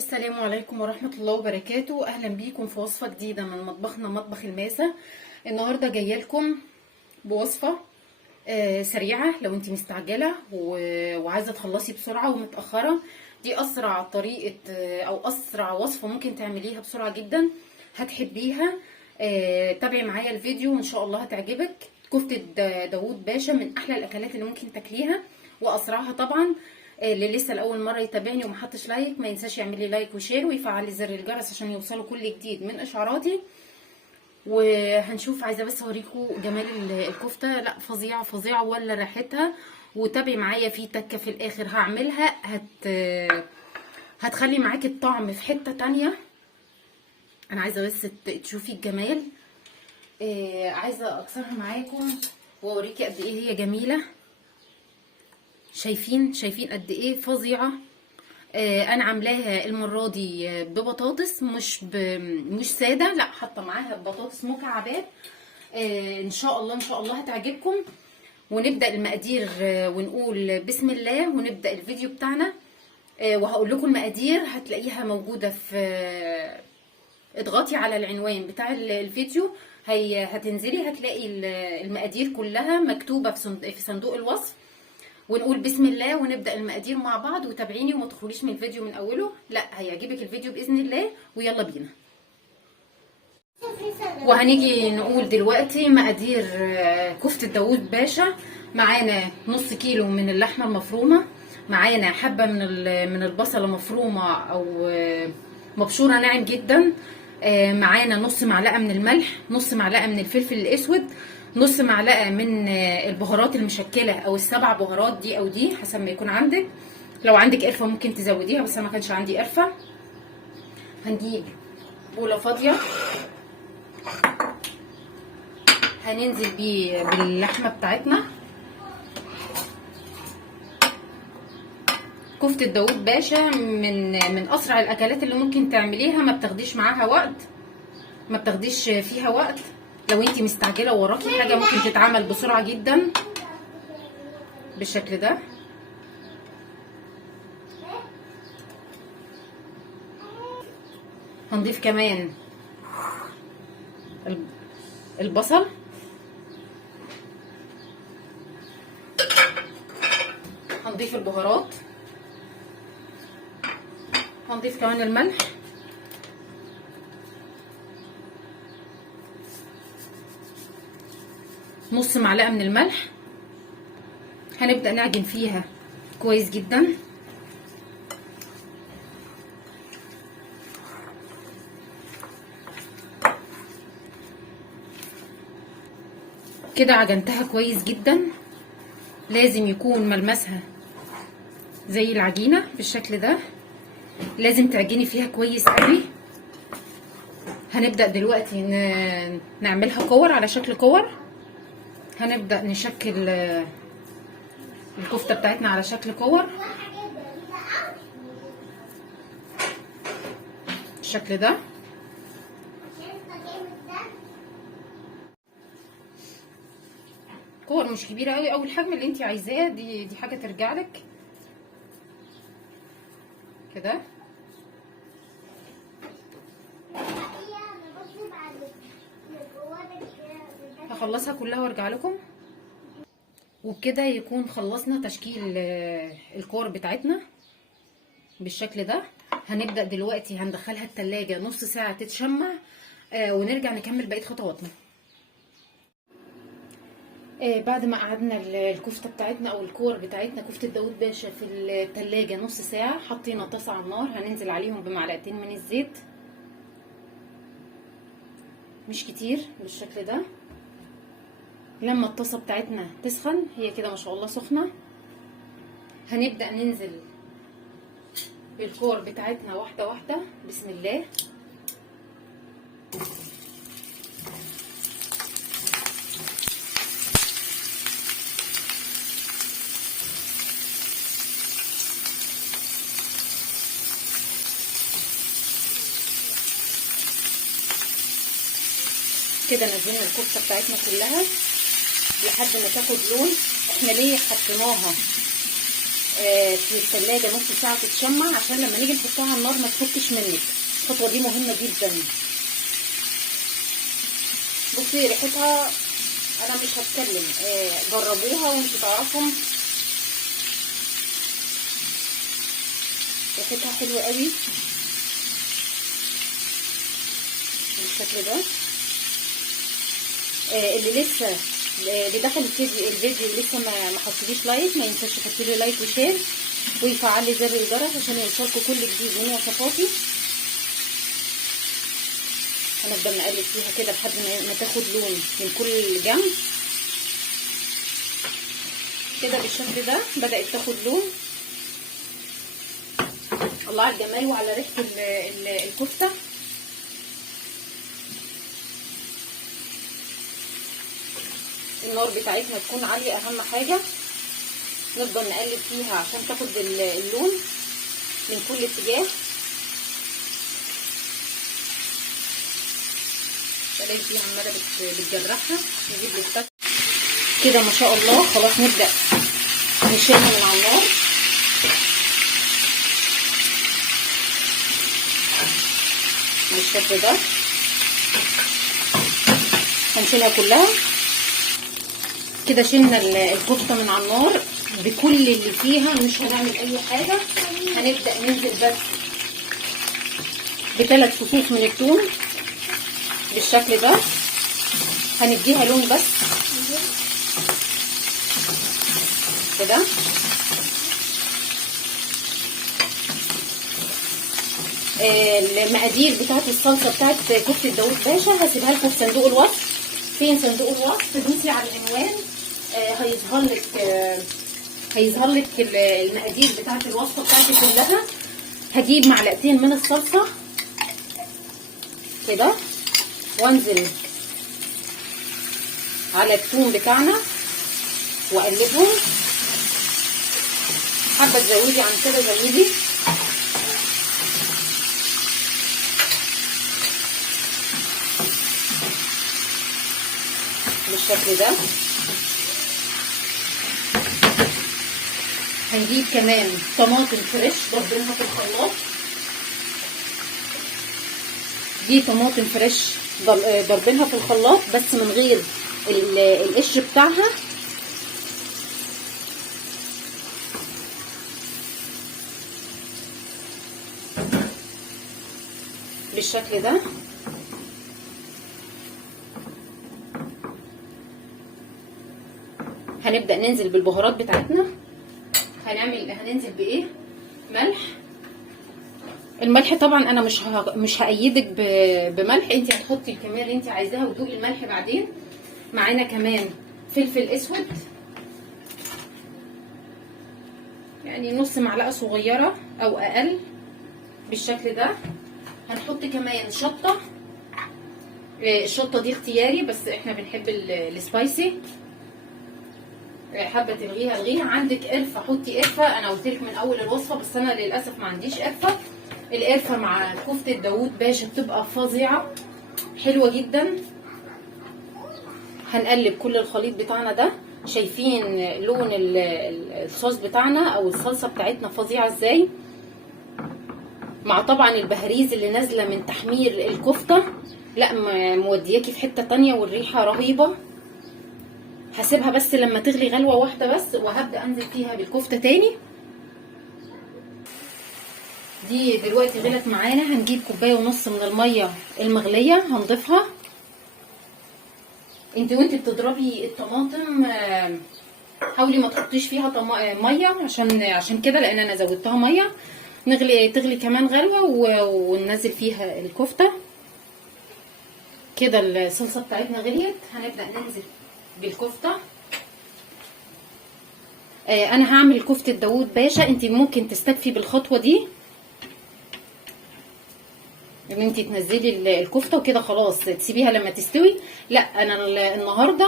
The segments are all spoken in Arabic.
السلام عليكم ورحمة الله وبركاته. أهلا بيكم في وصفة جديدة من مطبخنا مطبخ الماسة. النهاردة جاية لكم بوصفة سريعة لو انت مستعجلة وعايزة تخلصي بسرعة ومتأخرة. دي أسرع طريقة أو أسرع وصفة ممكن تعمليها بسرعة جدا، هتحبيها. تابعي معايا الفيديو وإن شاء الله هتعجبك. كفتة داوود باشا من أحلى الأكلات اللي ممكن تاكليها وأسرعها طبعا. اللي لسه لاول مره يتابعني وما حطش لايك ما ينساش يعمل لي لايك وشير ويفعل لي زر الجرس عشان يوصله كل جديد من اشعاراتي. وهنشوف، عايزه بس اوريكم جمال الكفته. لا فظيعه فظيعه ولا ريحتها. وتابعي معايا في تكه في الاخر هعملها هتخلي معاكي الطعم في حته تانية. انا عايزه بس تشوفي الجمال. عايزه اكسرها معاكم واوريكي قد ايه هي جميله. شايفين قد ايه فظيعه. انا عاملاها المره دي ببطاطس مش ساده، لا حاطه معاها بطاطس مكعبات. ان شاء الله هتعجبكم. ونبدا المقادير ونقول بسم الله ونبدا الفيديو بتاعنا. وهقول لكم المقادير هتلاقيها موجوده في اضغطي على العنوان بتاع الفيديو. هتنزلي هتلاقي المقادير كلها مكتوبه في صندوق الوصف. ونقول بسم الله ونبدأ المقادير مع بعض. وتابعيني وما تدخليش من الفيديو من اوله، لا هيعجبك الفيديو بإذن الله. ويلا بينا. وهنيجي نقول دلوقتي مقادير كفتة داوود باشا. معانا نص كيلو من اللحمة المفرومة، معانا حبة من البصلة مفرومة او مبشورة ناعم جدا، معانا نص معلقة من الملح، نص معلقة من الفلفل الاسود، نص معلقه من البهارات المشكله او السبع بهارات دي او دي حسب ما يكون عندك. لو عندك قرفه ممكن تزوديها بس انا ما كانش عندي قرفه. هنجيب بوله فاضيه هننزل بيه باللحمه بتاعتنا. كفته داوود باشا من اسرع الاكلات اللي ممكن تعمليها، ما بتاخديش معاها وقت، ما بتاخديش فيها وقت. لو انتي مستعجله وراكي حاجه ممكن تتعمل بسرعه جدا بالشكل ده. هنضيف كمان البصل، هنضيف البهارات، هنضيف كمان الملح، نص معلقه من الملح. هنبدأ نعجن فيها كويس جدا. كده عجنتها كويس جدا. لازم يكون ملمسها زي العجينة بالشكل ده، لازم تعجني فيها كويس قوي. هنبدأ دلوقتي نعملها كور على شكل كور. هنبدأ نشكل الكفتة بتاعتنا على شكل كور بالشكل ده. كور مش كبيرة قوي او الحجم اللي انت عايزاه، دي حاجة ترجع لك كده. هخلصها كلها وارجع لكم. وبكده يكون خلصنا تشكيل الكور بتاعتنا بالشكل ده. هنبدأ دلوقتي هندخلها التلاجة نص ساعة تتشمع، ونرجع نكمل بقية خطواتنا. بعد ما قعدنا الكفتة بتاعتنا او الكور بتاعتنا كفتة داوود باشا في التلاجة نص ساعة، حطينا طاسة على النار هننزل عليهم بمعلقتين من الزيت، مش كتير بالشكل ده. لما الطاسه بتاعتنا تسخن، هي كده ما شاء الله سخنه، هنبدا ننزل بالكور بتاعتنا واحده واحده. بسم الله. كده نزلنا الكفته بتاعتنا كلها لحد ما تاخد لون. احنا ليه حطيناها في الثلاجه نص ساعه تتشمع، عشان لما نيجي نحطها على النار ما تفكش منك. الخطوه دي مهمه جدا. بصي ريحتها انا مش هتكلم، جربوها وانتوا تعرفوا. ريحتها حلوه قوي بالشكل ده. اللي لسه اللي دخل الفيديو لسه ما حطيليش لايك، ما ينساش تحطي لي لايك وشير ويفعل لي زر الجرس عشان يوصلكوا كل جديد من وصفاتي. هنفضل نقلب فيها كده لحد ما تاخد لون من كل جنب كده بالشكل ده. بدأت تاخد لون. الله على الجمال وعلى ريحه الكفته. النار بتاعتنا تكون عاليه اهم حاجه. نفضل نقلب فيها عشان تاخد اللون من كل اتجاه. بلاقي فيها عماله بتجرحها. نجيب الفتة كده ما شاء الله. خلاص نبدا نشيلها من على النار. بالشكل ده هنشيلها كلها كده. شلنا الكفته من على النار بكل اللي فيها. مش هنعمل اي حاجه. هنبدا ننزل بس ب3 فصوص من الثوم بالشكل ده. هنديها لون بس كده. المقادير بتاعت الصلصه بتاعت كفته داوود باشا هسيبها لكم في صندوق الوصف. فين صندوق الوصف؟ دوسي على العنوان هيظهر لك المقادير بتاعت الوصفه بتاعتي كلها. هجيب معلقتين من الصلصه كده وانزل على الثوم بتاعنا واقلبهم. حابه تزودي عن كده زودي. بالشكل ده. هنجيب كمان طماطم فريش ضربينها في الخلاط. دي طماطم فريش ضربينها في الخلاط بس من غير القشر بتاعها. بالشكل ده. هنبدأ ننزل بالبهارات بتاعتنا. هننزل بايه؟ ملح. الملح طبعا انا مش هأيدك بملح. انت هتحطي الكميه اللي انت عايزاها وتدوقي الملح بعدين. معانا كمان فلفل اسود يعني نص معلقه صغيره او اقل بالشكل ده. هنحط كمان شطه. الشطه دي اختياري بس احنا بنحب السبايسي. حابه تلغيها الغيها. عندك قرفه حطي قرفه. انا قلت لك من اول الوصفه بس انا للاسف ما عنديش قرفه. القرفه مع كفته داوود باشا بتبقى فظيعه حلوه جدا. هنقلب كل الخليط بتاعنا ده. شايفين لون الصوص بتاعنا او الصلصه بتاعتنا فظيعه ازاي، مع طبعا البهاريز اللي نازله من تحمير الكفته. لا مودياكي في حته تانية والريحه رهيبه. هسيبها بس لما تغلي غلوه واحده بس وهبدا انزل فيها بالكفته تاني. دي دلوقتي غلت معانا. هنجيب 1.5 كوبايه من الميه المغليه هنضيفها. انت وانت بتضربي الطماطم حاولي ما تحطيش فيها ميه عشان كده، لان انا زودتها ميه. تغلي كمان غلوه وننزل فيها الكفته كده. الصلصه بتاعتنا غليت. هنبدا ننزل بالكفته. انا هعمل كفته داوود باشا. انت ممكن تستكفي بالخطوه دي ان انت تنزلي الكفته وكده خلاص تسيبيها لما تستوي. لا انا النهارده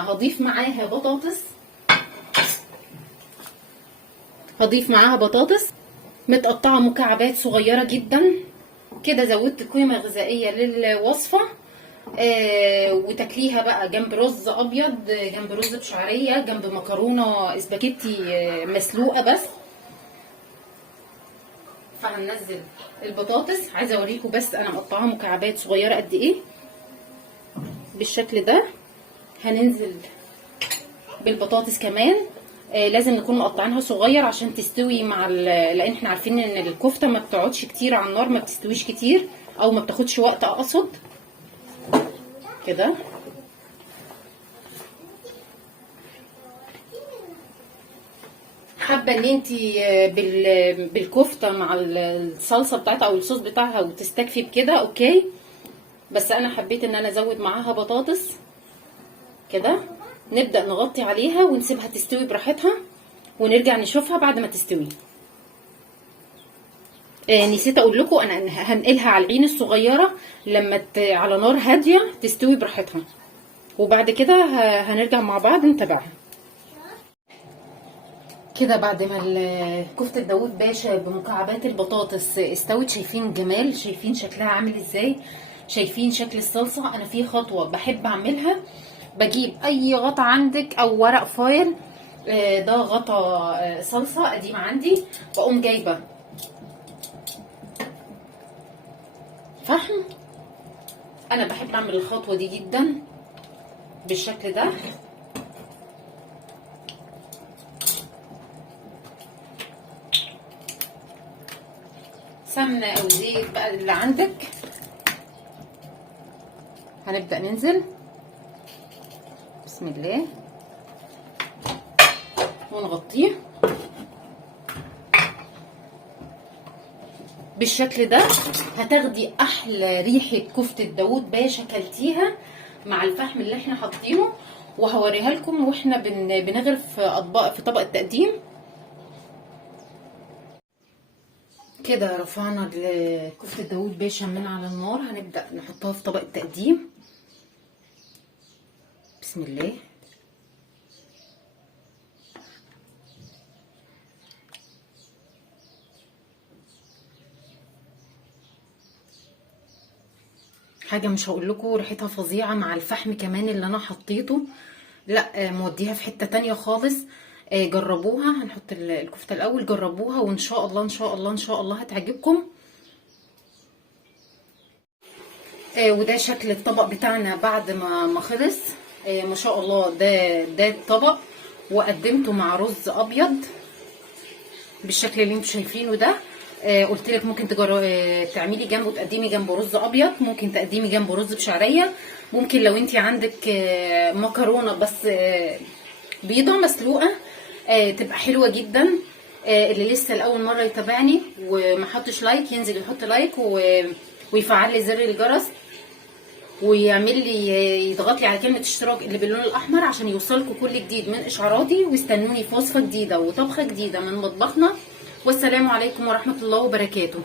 هضيف معاها بطاطس. هضيف معاها بطاطس متقطعه مكعبات صغيره جدا كده. زودت قيمه غذائيه للوصفه. وتاكليها بقى جنب رز ابيض، جنب رز بشعريه، جنب مكرونه اسباجيتي مسلوقه بس فهننزل البطاطس. عايزه اوريكم بس انا مقطعاها مكعبات صغيره قد ايه بالشكل ده. هننزل بالبطاطس كمان. لازم نكون مقطعينها صغير عشان تستوي مع لان احنا عارفين ان الكفته ما بتقعدش كتير على النار، ما بتستويش كتير او ما بتاخدش وقت اقصد كده. حابه ان انت بالكفته مع الصلصه بتاعتها او الصوص بتاعها وتستكفي بكده اوكي، بس انا حبيت ان انا ازود معاها بطاطس كده. نبدا نغطي عليها ونسيبها تستوي براحتها ونرجع نشوفها بعد ما تستوي. نسيت اقول لكم انا هنقلها على العين الصغيره لما على نار هاديه تستوي براحتها، وبعد كده هنرجع مع بعض نتابعها. كده بعد ما كفتة داوود باشا بمكعبات البطاطس استوت، شايفين الجمال، شايفين شكلها عامل ازاي، شايفين شكل الصلصة. انا في خطوة بحب اعملها، بجيب اي غطا عندك او ورق فايل، ده غطا صلصة قديم عندي، بقوم جايبة فحم. انا بحب اعمل الخطوة دي جدا بالشكل ده. سمنه او زيت بقى اللي عندك. هنبدا ننزل بسم الله ونغطيه بالشكل ده. هتاخدي احلى ريحه كفته داوود باشا كلتيها مع الفحم اللي احنا حاطينه، وهوريها لكم واحنا بنغرف اطباق في طبق التقديم. كده رفعنا كفتة داوود باشا من على النار، هنبدأ نحطها في طبق التقديم بسم الله. حاجة مش هقول لكم ريحتها فظيعة مع الفحم كمان اللي انا حطيته، لا موديها في حتة تانية خالص. جربوها. هنحط الكفتة الاول، جربوها وان شاء الله ان شاء الله ان شاء الله هتعجبكم. وده شكل الطبق بتاعنا بعد ما خلص. ما شاء الله ده الطبق، وقدمته مع رز ابيض بالشكل اللي انتم شايفينه ده. قلت لك ممكن تعملي جنبه، تقدمي جنبه رز ابيض، ممكن تقدمي جنبه رز بشعريه، ممكن لو انت عندك مكرونه بس بيضه مسلوقه تبقى حلوه جدا. اللي لسه لاول مره يتابعني وما حطش لايك ينزل يحط لايك ويفعل لي زر الجرس ويعمل لي يضغط لي على كلمه اشتراك اللي باللون الاحمر عشان يوصلكم كل جديد من اشعاراتي. واستنوني في وصفه جديده وطبخه جديده من مطبخنا. والسلام عليكم ورحمه الله وبركاته.